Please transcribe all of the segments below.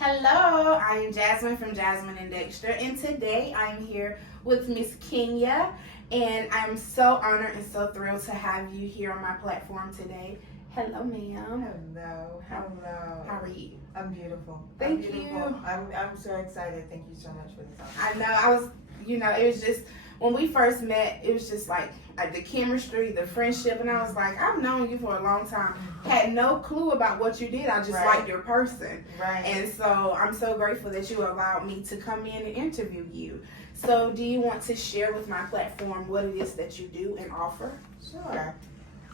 Hello, I am Jasmine from Jasmine and Dexter, and today I am here with Miss Kenya, and I'm so honored and so thrilled to have you here on my platform today. Hello, ma'am. Hello, hello. How are you? I'm beautiful. Thank I'm beautiful. you. I'm so excited. Thank you so much for this I opportunity. know, it was just, when we first met, it was just like the chemistry, the friendship, and I was like, I've known you for a long time. Had no clue about what you did. I just Right. liked your person. Right. And so I'm so grateful that you allowed me to come in and interview you. So do you want to share with my platform what it is that you do and offer? Sure.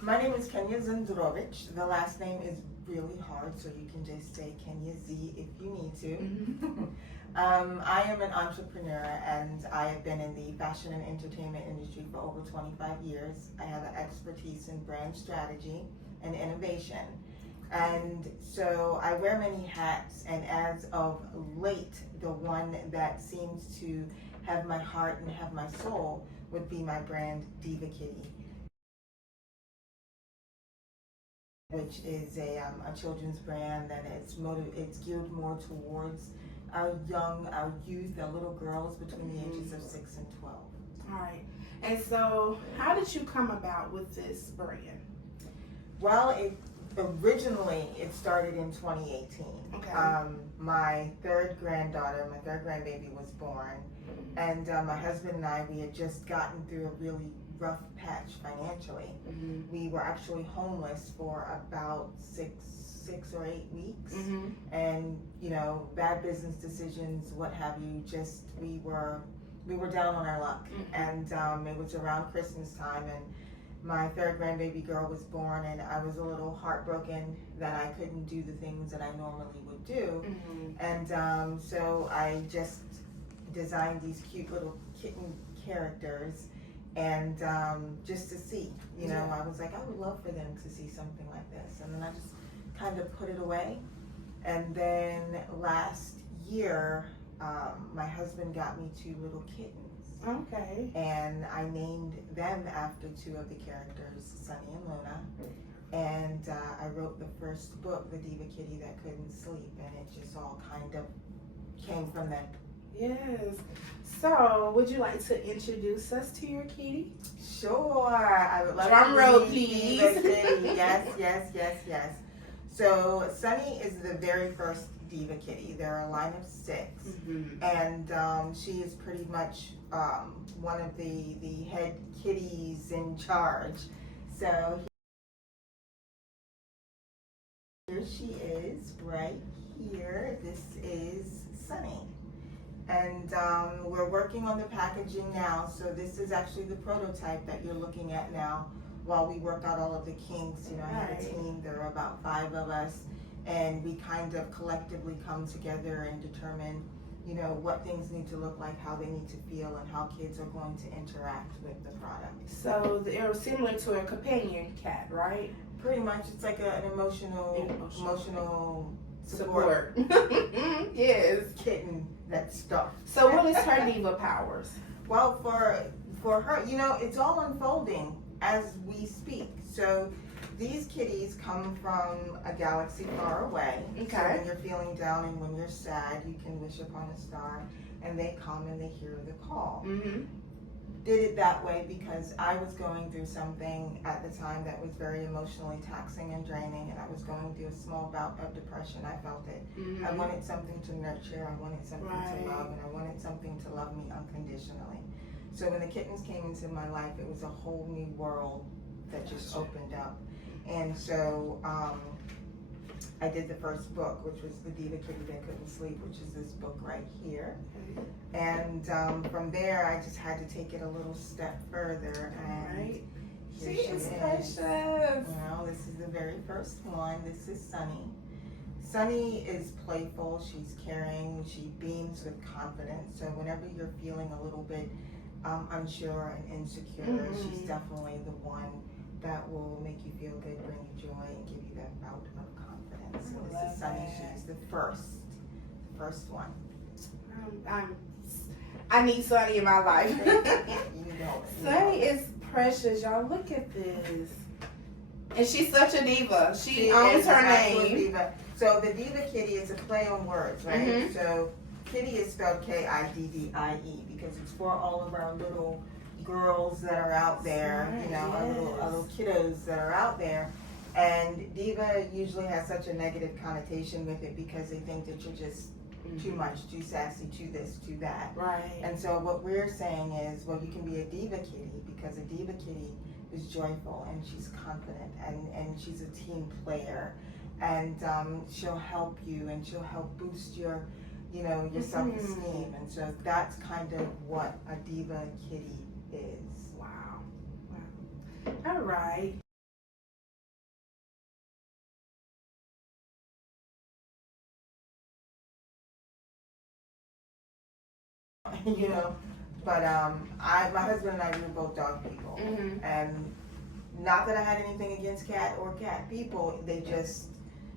My name is Kenya Zindurovic. The last name is really hard, so you can just say Kenya Z if you need to. Mm-hmm. I am an entrepreneur, and I have been in the fashion and entertainment industry for over 25 years. I have an expertise in brand strategy and innovation. And so I wear many hats, and as of late, the one that seems to have my heart and have my soul would be my brand Diva Kiddie, which is a children's brand that it's geared more towards our youth, our little girls between the ages of 6 and 12. All right. And so how did you come about with this brand? Well, originally it started in 2018. Okay. My third grandbaby was born, and my husband and I, we had just gotten through a really rough patch financially. Mm-hmm. We were actually homeless for about six or 8 weeks, Mm-hmm. and bad business decisions, what have you. Just we were down on our luck, Mm-hmm. and it was around Christmas time, and my third grandbaby girl was born, and I was a little heartbroken that I couldn't do the things that I normally would do. Mm-hmm. And so I just designed these cute little kitten characters, and just to see, Yeah. I was like, I would love for them to see something like this. And then I just kind of put it away. And then last year, my husband got me 2 little kittens. Okay. And I named them after 2 of the characters, Sunny and Luna. And I wrote the first book, The Diva Kiddie That Couldn't Sleep, and it just all kind of came from that. Yes. So, would you like to introduce us to your kitty? Sure, I would love Drum to roll, meet please. Diva Kiddie. Yes. So Sunny is the very first Diva Kiddie. There are a line of 6, Mm-hmm. and she is pretty much one of the head kitties in charge. So here she is, right here. This is Sunny. And we're working on the packaging now, so this is actually the prototype that you're looking at now while we work out all of the kinks. I have a team, there are about 5 of us, and we kind of collectively come together and determine, what things need to look like, how they need to feel, and how kids are going to interact with the product. So, they're similar to a companion cat, right? Pretty much, it's like an emotional support Yes. kitten that's stuffed. So, what is her diva powers? Well, for her, it's all unfolding as we speak. So these kitties come from a galaxy far away. Okay. So when you're feeling down and when you're sad, you can wish upon a star, and they come and they hear the call. Mm-hmm. Did it that way because I was going through something at the time that was very emotionally taxing and draining, and I was going through a small bout of depression. I felt it. Mm-hmm. I wanted something to nurture, I wanted something Right. to love, and I wanted something to love me unconditionally. So when the kittens came into my life, it was a whole new world that just Gotcha. opened up. And so I did the first book, which was The Diva Kiddie That Couldn't Sleep, which is this book right here. Okay. And from there, I just had to take it a little step further. And Right. here She she is is. precious. Well, this is the very first one. This is Sunny. Sunny is playful, she's caring, she beams with confidence. So whenever you're feeling a little bit unsure and insecure, she's definitely the one that will make you feel good, bring you joy, and give you that bout of confidence. And this is Sunny. She's the first one. I need Sunny in my life. You know it. Sunny is precious, y'all. Look at this. And she's such a diva. She is owns her an actual name. diva. So the Diva Kiddie is a play on words, right? Mhm. So Kiddie is spelled Kiddie because it's for all of our little girls that are out there, you know, our little kiddos that are out there. And diva usually has such a negative connotation with it because they think that you're just too much, too sassy, too this, too that. Right. And so what we're saying is, well, you can be a Diva Kiddie because a Diva Kiddie is joyful and she's confident and she's a team player, and she'll help you and she'll help boost your, you know, your self-esteem. And so that's kind of what a Diva Kiddie is. Wow. All right. You know, but my husband and I, we were both dog people, and not that I had anything against cat or cat people, they just,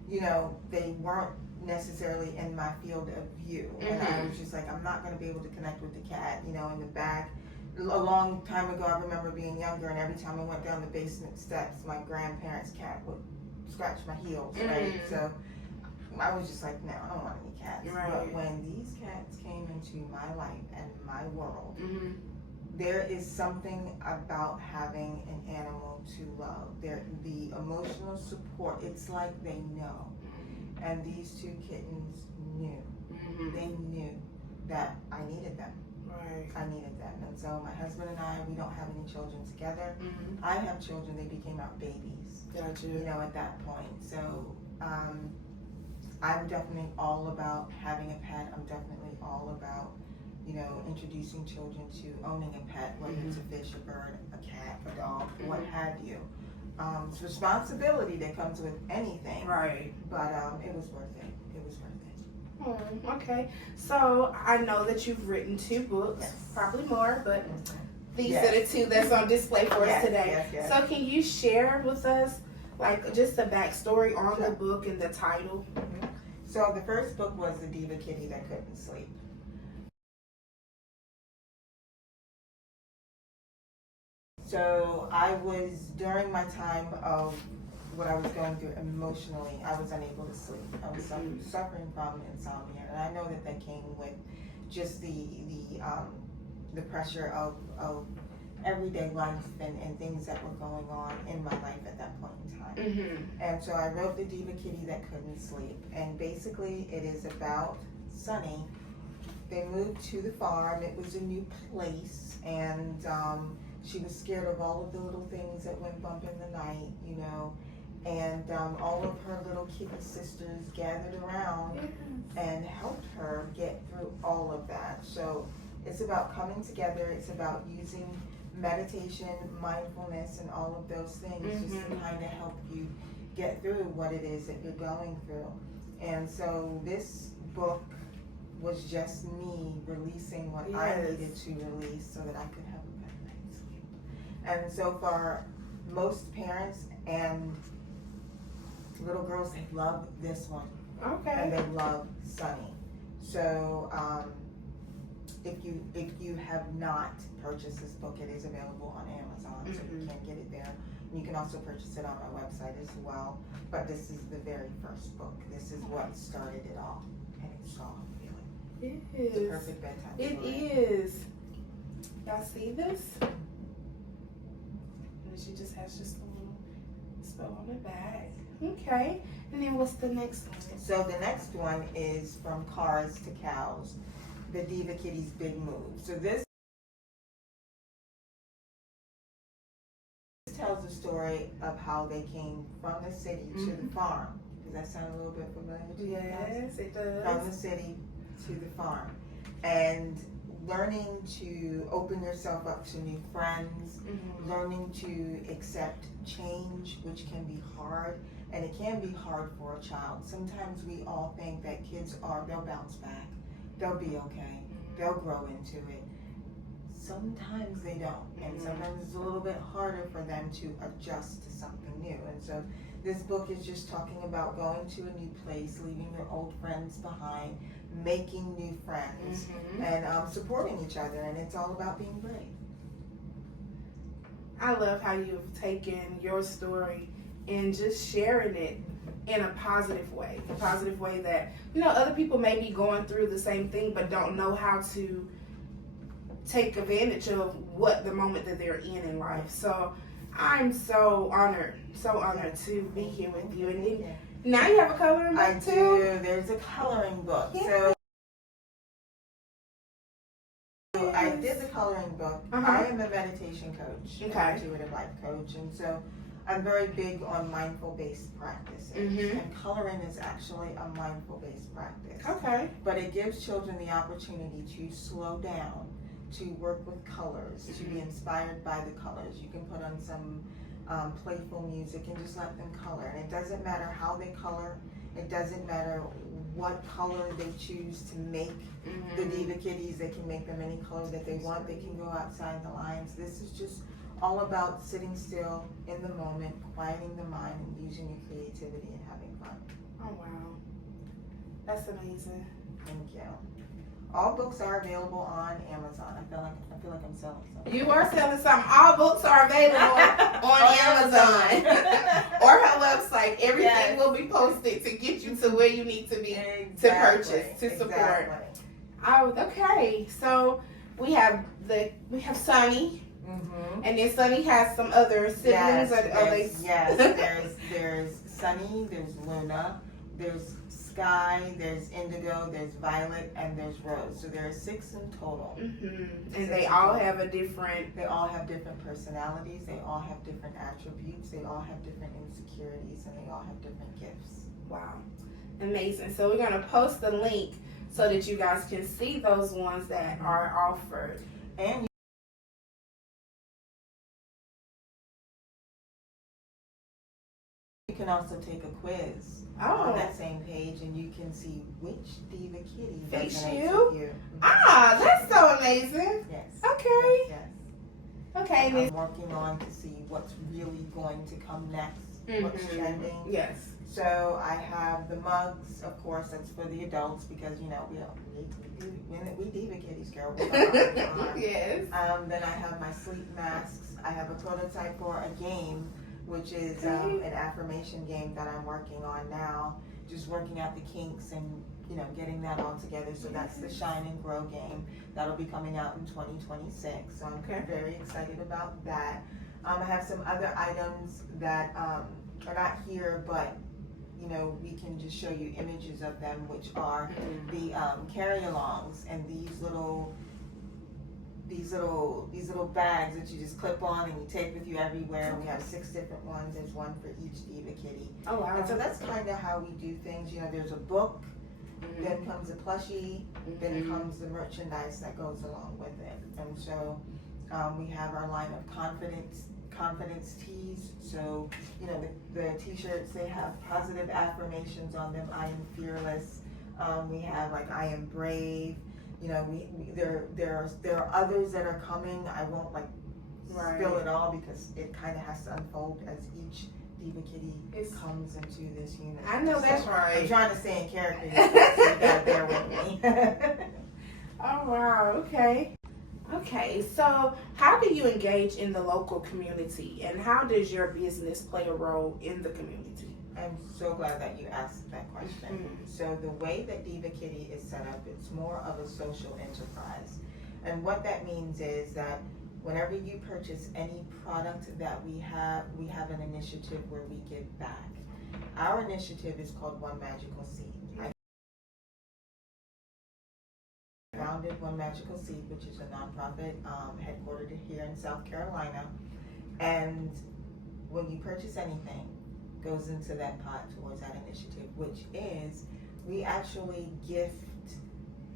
you know, they weren't necessarily in my field of view, and I was just like, I'm not going to be able to connect with the cat, you know, in the back. A long time ago, I remember being younger, and every time I went down the basement steps, my grandparents' cat would scratch my heels, right? So I was just like, no, I don't want any cats. Right. But when these cats came into my life and my world, there is something about having an animal to love. The emotional support, it's like they know. And these two kittens knew. They knew that I needed them. Right. I needed them. And so my husband and I, we don't have any children together. I have children, they became our babies. Gotcha. You know, at that point. So I'm definitely all about having a pet. I'm definitely all about, you know, introducing children to owning a pet, whether it's a fish, a bird, a cat, a dog, what have you. It's responsibility that comes with anything. Right. But it was worth it. It was worth it. Okay. So I know that you've written 2 books, probably more, but these are the 2 that's on display for us today. Yes. So can you share with us, like, just the backstory on the book and the title? So the first book was The Diva Kiddie That Couldn't Sleep. So I was, during my time of what I was going through emotionally, I was unable to sleep. I was suffering from insomnia, and I know that that came with just the pressure of everyday life and things that were going on in my life at that point in time. And so I wrote The Diva Kiddie That Couldn't Sleep, and basically it is about Sunny. They moved to the farm. It was a new place, and she was scared of all of the little things that went bump in the night, you know, and all of her little kitty sisters gathered around and helped her get through all of that. So it's about coming together. It's about using meditation, mindfulness, and all of those things just to kind of help you get through what it is that you're going through. And so this book was just me releasing what I needed to release so that I could have a better night's sleep. And so far, most parents and little girls, they love this one. And they love Sunny. So if you have not purchased this book, it is available on Amazon, so you can get it there. You can also purchase it on my website as well. But this is the very first book. This is what started it all, and it's soft feeling. It is. It's a perfect bedtime story. It is. Y'all see this? And she just has just a little spell on the back. Okay. And then what's the next one? So the next one is From Cars to Cows, The Diva Kiddie's Big Move. So this tells the story of how they came from the city to the farm. Does that sound a little bit familiar to you guys? Yes, it does. From the city to the farm. And learning to open yourself up to new friends, learning to accept change, which can be hard, and it can be hard for a child. Sometimes we all think that kids they'll bounce back, they'll be okay, they'll grow into it. Sometimes they don't, and sometimes it's a little bit harder for them to adjust to something new. And so this book is just talking about going to a new place, leaving your old friends behind, making new friends, and supporting each other, and it's all about being brave. I love how you've taken your story and just sharing it in a positive way that, you know, other people may be going through the same thing but don't know how to take advantage of what the moment that they're in life. So I'm so honored to be here with you. And then, now you have a coloring book I too? do. There's a coloring book. Yeah. So I did the coloring book. I am a meditation coach, an intuitive life coach, and so I'm very big on mindful-based practices. And coloring is actually a mindful-based practice. Okay. But it gives children the opportunity to slow down, to work with colors, to be inspired by the colors. You can put on some playful music and just let them color. And it doesn't matter how they color. It doesn't matter what color they choose to make the Diva Kitties. They can make them any color that they want. They can go outside the lines. This is just all about sitting still in the moment, quieting the mind, and using your creativity and having fun. Oh wow, that's amazing. Thank you. All books are available on Amazon. I feel like I'm selling something. You are selling something. All books are available on Amazon or her website. Everything will be posted to get you to where you need to be to purchase, to support. Oh, okay. So we have Sunny, and then Sunny has some other siblings. There's Sunny, there's Luna, there's Sky, there's Indigo, there's Violet, and there's Rose. So there are 6 in total. And they all have a different. They all have different personalities. They all have different attributes. They all have different insecurities, and they all have different gifts. Wow, amazing. So we're gonna post the link so that you guys can see those ones that are offered. And you can also take a quiz on that same page, and you can see which Diva Kitty resonates with you. Ah, that's so amazing. Yes. Okay. Yes. Okay. I'm working on to see what's really going to come next, what's trending. Yes. So I have the mugs, of course, that's for the adults because, you know, we Diva Kitties, girl. Yes. Then I have my sleep masks. I have a prototype for a game, which is an affirmation game that I'm working on now. Just working out the kinks and, you know, getting that all together. So that's the Shine and Grow game. That'll be coming out in 2026. So I'm very excited about that. I have some other items that are not here, but, you know, we can just show you images of them, which are the carry-alongs and these little bags that you just clip on and you take with you everywhere. We have 6 different ones. There's one for each Diva Kitty. Oh wow! And so that's kind of how we do things. You know, there's a book, then comes a plushie, then comes the merchandise that goes along with it. And so we have our line of confidence tees. So, you know, the t-shirts, they have positive affirmations on them. I am fearless. We have like I am brave. You know, there are others that are coming. I won't like spill it all because it kind of has to unfold as each Diva Kitty comes into this unit. I know that's right. I'm trying to stay in character, so you gotta bear with me. Oh wow, okay. Okay, so how do you engage in the local community and how does your business play a role in the community? I'm so glad that you asked that question. So the way that Diva Kitty is set up, it's more of a social enterprise. And what that means is that whenever you purchase any product that we have an initiative where we give back. Our initiative is called One Magical Seed. I founded One Magical Seed, which is a nonprofit headquartered here in South Carolina. And when you purchase anything, goes into that pot towards that initiative, which is we actually gift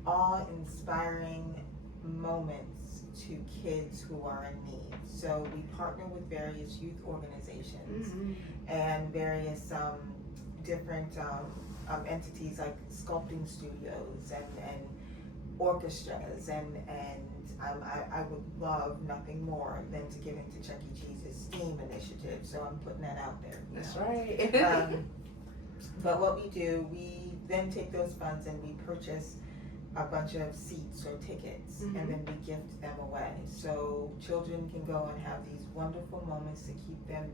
awe-inspiring moments to kids who are in need. So we partner with various youth organizations and various different entities like sculpting studios and orchestras and I would love nothing more than to get into Chuck E. Cheese's STEAM initiative, so I'm putting that out there. That's right. But what we do, we then take those funds and we purchase a bunch of seats or tickets, and then we gift them away. So children can go and have these wonderful moments to keep them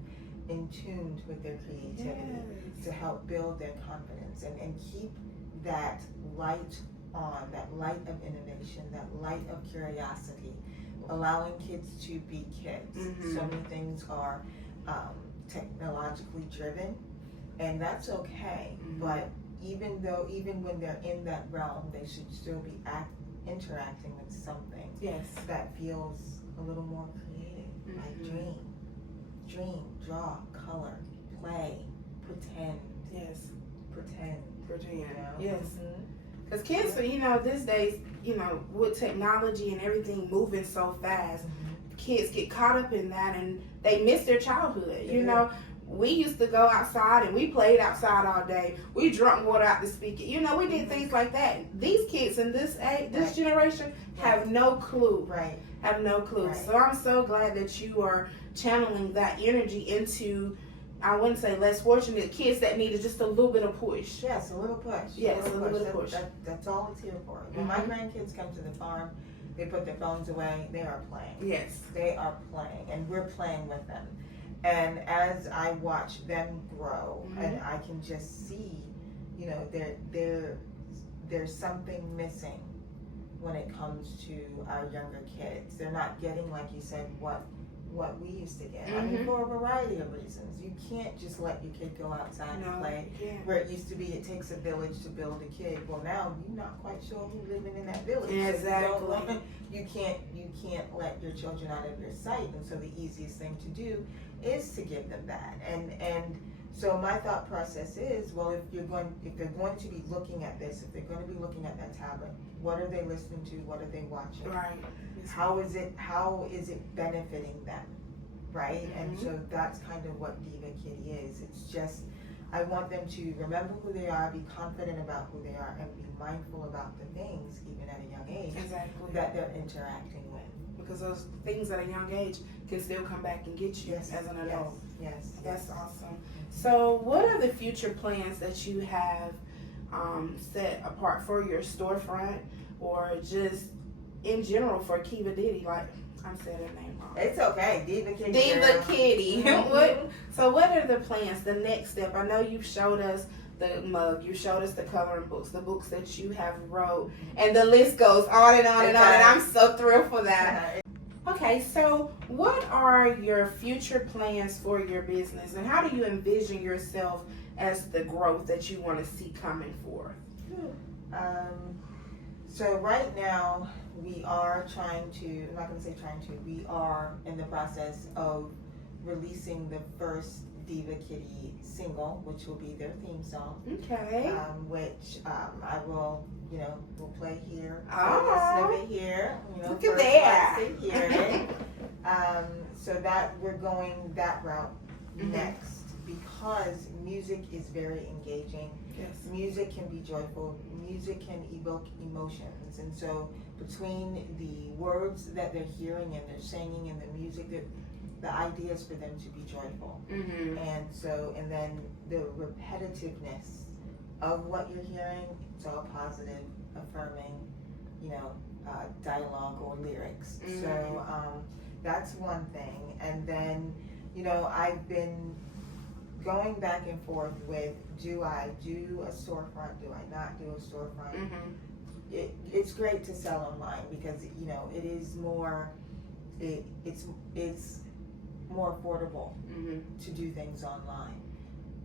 in tune with their creativity, to help build their confidence and keep that light on, that light of innovation, that light of curiosity, allowing kids to be kids. So many things are technologically driven, and that's okay, but even when they're in that realm, they should still be interacting with something that feels a little more creative, like dream, draw, color, play, pretend. Pretend. You know? Yes. Because kids, these days, with technology and everything moving so fast, kids get caught up in that and they miss their childhood. You know, we used to go outside and we played outside all day. We drank water out the speaker. We did things like that. These kids in this generation have no clue. Have no clue. So I'm so glad that you are channeling that energy into, I wouldn't say less fortunate kids that needed just a little bit of push. Yes, a little push. Yes, a little bit of push. That's all it's here for. When my grandkids come to the farm, they put their phones away. They are playing. Yes. They are playing, and we're playing with them. And as I watch them grow, and I can just see, there's something missing when it comes to our younger kids. They're not getting, like you said, what we used to get. I mean, for a variety of reasons. You can't just let your kid go outside and play. Where it used to be, it takes a village to build a kid. Well, now you're not quite sure who's living in that village. Exactly. You can't let your children out of your sight. And so the easiest thing to do is to give them that. And so my thought process is, well, if they're going to be looking at this, if they're going to be looking at that tablet, what are they listening to? What are they watching? Right. How is it benefiting them? Right? And so that's kind of what Diva Kiddie is. It's just, I want them to remember who they are, be confident about who they are, and be mindful about the things, even at a young age, that they're interacting with. Because those things at a young age can still come back and get you as an adult. Yes. That's awesome. So what are the future plans that you have set apart for your storefront, or just in general for Diva Kiddie? Like, I'm saying her name wrong. It's okay. Diva Kiddie. Diva Kiddie. What are the plans, the next step? I know you've showed us the mug, you showed us the coloring books, the books that you have wrote, and the list goes on and on and on, and I'm so thrilled for that. Okay, so what are your future plans for your business, and how do you envision yourself as the growth that you want to see coming forth? So right now we are we are in the process of releasing the first Diva Kiddie single, which will be their theme song. Okay. Which I will, we'll play here. Oh. Snippet here. Look at that. Here. So that we're going that route next, because music is very engaging. Yes. Music can be joyful. Music can evoke emotions, and so between the words that they're hearing and they're singing and the music, the idea is for them to be joyful. And then the repetitiveness of what you're hearing, it's all positive, affirming, dialogue or lyrics. So that's one thing. And then, I've been going back and forth with, do I do a storefront? Do I not do a storefront? It's great to sell online because, it is more, it's more affordable to do things online.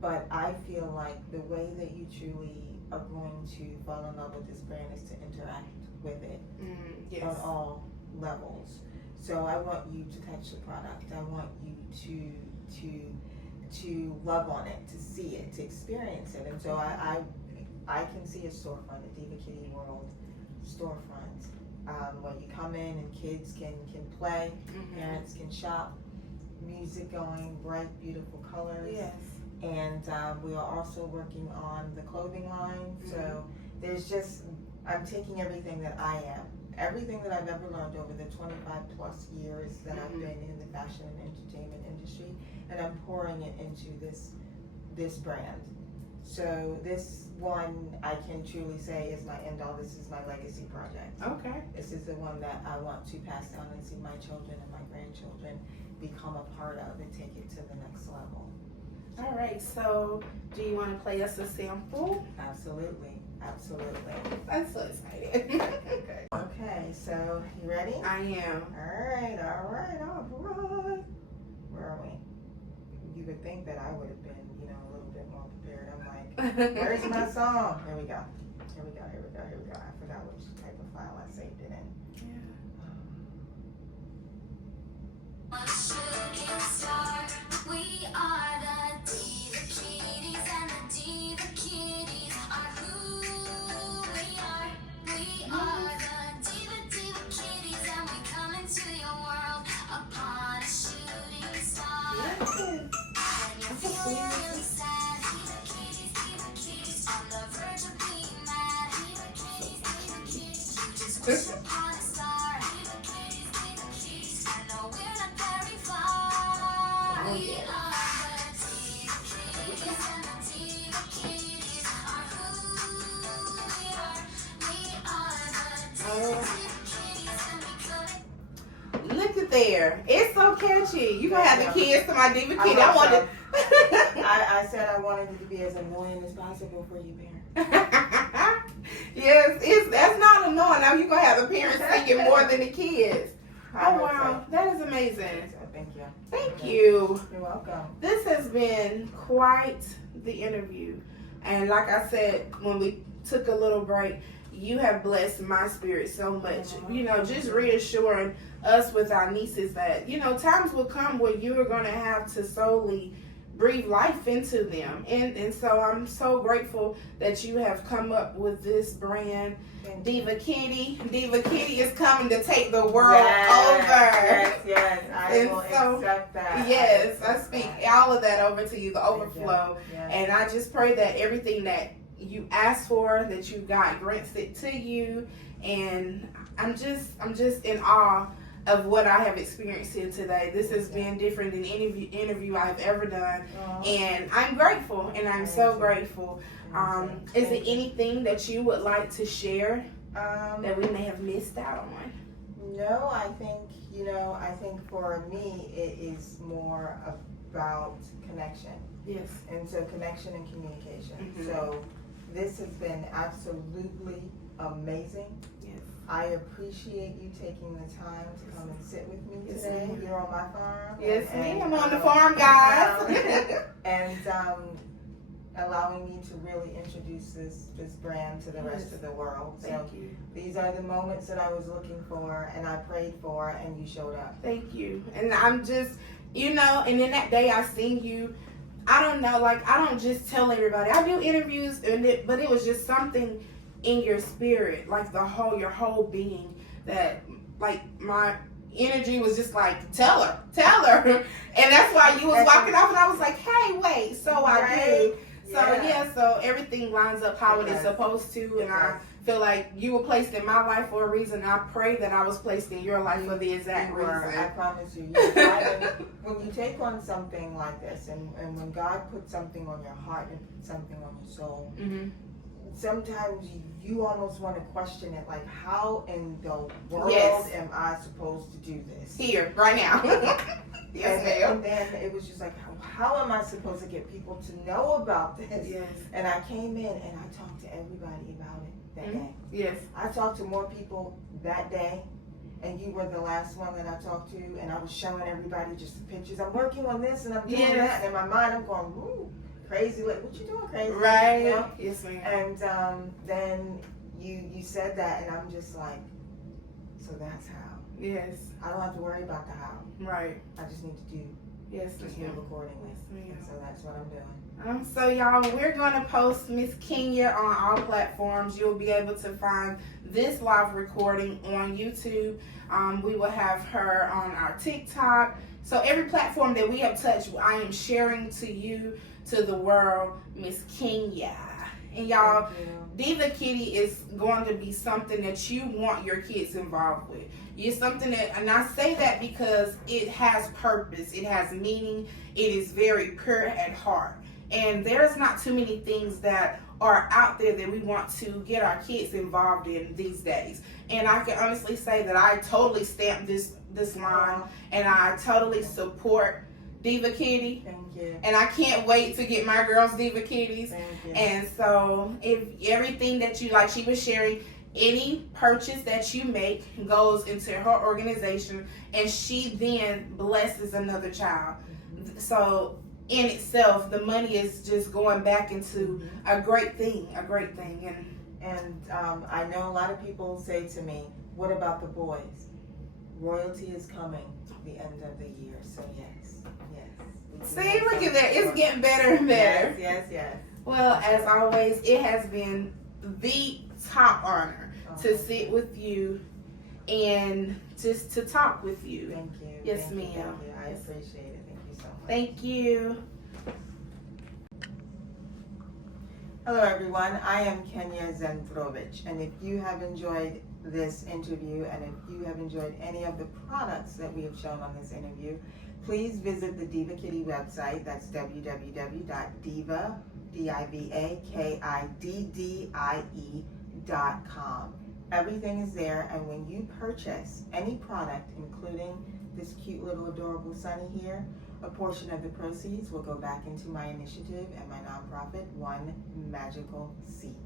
But I feel like the way that you truly are going to fall in love with this brand is to interact with it on all levels. So I want you to touch the product. I want you to love on it, to see it, to experience it. And so I can see a storefront, a Diva Kiddie World storefront, where you come in and kids can play, parents can shop, music going, bright, beautiful colors. Yes. And we are also working on the clothing line. So there's just, I'm taking everything that I am, everything that I've ever learned over the 25 plus years that I've been in the fashion and entertainment industry, and I'm pouring it into this brand. So this one, I can truly say, is my end all. This is my legacy project. Okay. This is the one that I want to pass down and see my children and my grandchildren become a part of and take it to the next level. right, so do you want to play us a sample? Absolutely. I'm so excited. Okay, so you ready? I am. All right. Where are we? You would think that I would have been, a little bit more prepared. I'm like, where's my song? Here we go. I forgot which type of file I saved it in. A shooting star. We are the Diva Kiddies, and the Diva Kiddies are who we are. We are the Diva Kiddies, and we come into your world upon a shooting star. When you're feeling really sad, Diva Kiddies, on the verge of being mad. Diva Kiddies, you just wish upon a star. Diva Kiddies, I know we're not very far. We are the Diva Kiddies, and the Diva Kiddies are who we are. We are the Diva Kiddies, and we couldn't. Look at there. It's so catchy. You gonna have the kids to my Diva Kiddie. I I wanted. I said I wanted it to be as annoying as possible for you, parents. Yes, that's not annoying. Now you gonna have the parents singing more than the kids. I Oh hope wow, that is amazing. So thank you. Thank you. You're welcome. This has been quite the interview, and like I said when we took a little break, you have blessed my spirit so much. Just reassuring us with our nieces that times will come where you are going to have to solely breathe life into them, and so I'm so grateful that you have come up with this brand, Diva Kiddie. Diva Kiddie is coming to take the world over. Yes, I And will so, accept that. Yes, I speak all of that over to you, the overflow. Yes. And I just pray that everything that you ask for, that you God grants it to you. And I'm just in awe of what I have experienced here today. This has been different than any interview I've ever done. And I'm grateful, and I'm so grateful. Is there anything that you would like to share that we may have missed out on? No, I think for me it is more about connection. Yes. And so connection and communication. Mhm. So this has been absolutely amazing. Yes. I appreciate you taking the time to come and sit with me Yes, today. ma'am. You're on my farm. Yes, and, ma'am. I'm on the farm, guys. and allowing me to really introduce this brand to the rest of the world. Thank you. These are the moments that I was looking for and I prayed for, and you showed up. Thank you. And I'm just, and then that day I seen you, I don't know, I don't just tell everybody. I do interviews, but it was just something in your spirit, your whole being, that my energy was just tell her. And that's why you was walking off and I was like, hey, wait. So I did. So so everything lines up how it is supposed to, and I feel like you were placed in my life for a reason. I pray that I was placed in your life for the exact reason. I promise you. When you take on something like this, and when God puts something on your heart and puts something on your soul, Mm-hmm. sometimes you almost want to question it, like, how in the world am I supposed to do this? Here, right now. Yes, ma'am. And then it was just like, how am I supposed to get people to know about this? Yes. And I came in and I talked to everybody about it that day. Yes. I talked to more people that day, and you were the last one that I talked to, and I was showing everybody just the pictures. I'm working on this and I'm doing that, and in my mind I'm going, ooh, crazy, like, what you doing, crazy? Right. Yes, ma'am. And then you said that, and I'm just like, so that's how. Yes. I don't have to worry about the how. Right. I just need to do. Yes, Just ma'am. live accordingly. Yes, ma'am. And so that's what I'm doing. So y'all, we're going to post Miss Kenya on all platforms. You'll be able to find this live recording on YouTube. We will have her on our TikTok. So every platform that we have touched, I am sharing to you, to the world, Miss Kenya. And y'all, Diva Kiddie is going to be something that you want your kids involved with. It's something that, and I say that because it has purpose, it has meaning, it is very pure at heart. And there's not too many things that are out there that we want to get our kids involved in these days. And I can honestly say that I totally stamp this line, and I totally support Diva Kiddie. Thank you. And I can't wait to get my girls Diva Kitties. Thank you. And so, if everything that you like, she was sharing, any purchase that you make goes into her organization, and she then blesses another child. So, in itself, the money is just going back into a great thing. And I know a lot of people say to me, what about the boys? Royalty is coming at the end of the year, so yes. See, look at that. It's getting better and better. Yes. Well, as always, it has been the top honor to sit with you and just to talk with you. Thank you. Yes, Thank you, ma'am. Thank you. I appreciate it. Thank you so much. Thank you. Hello, everyone. I am Kenya Zendrovich, and if you have enjoyed this interview and if you have enjoyed any of the products that we have shown on this interview, please visit the Diva Kiddie website. That's www.divakidie.com. Everything is there, and when you purchase any product, including this cute little adorable Sunny here, a portion of the proceeds will go back into my initiative and my nonprofit, One Magical Seed.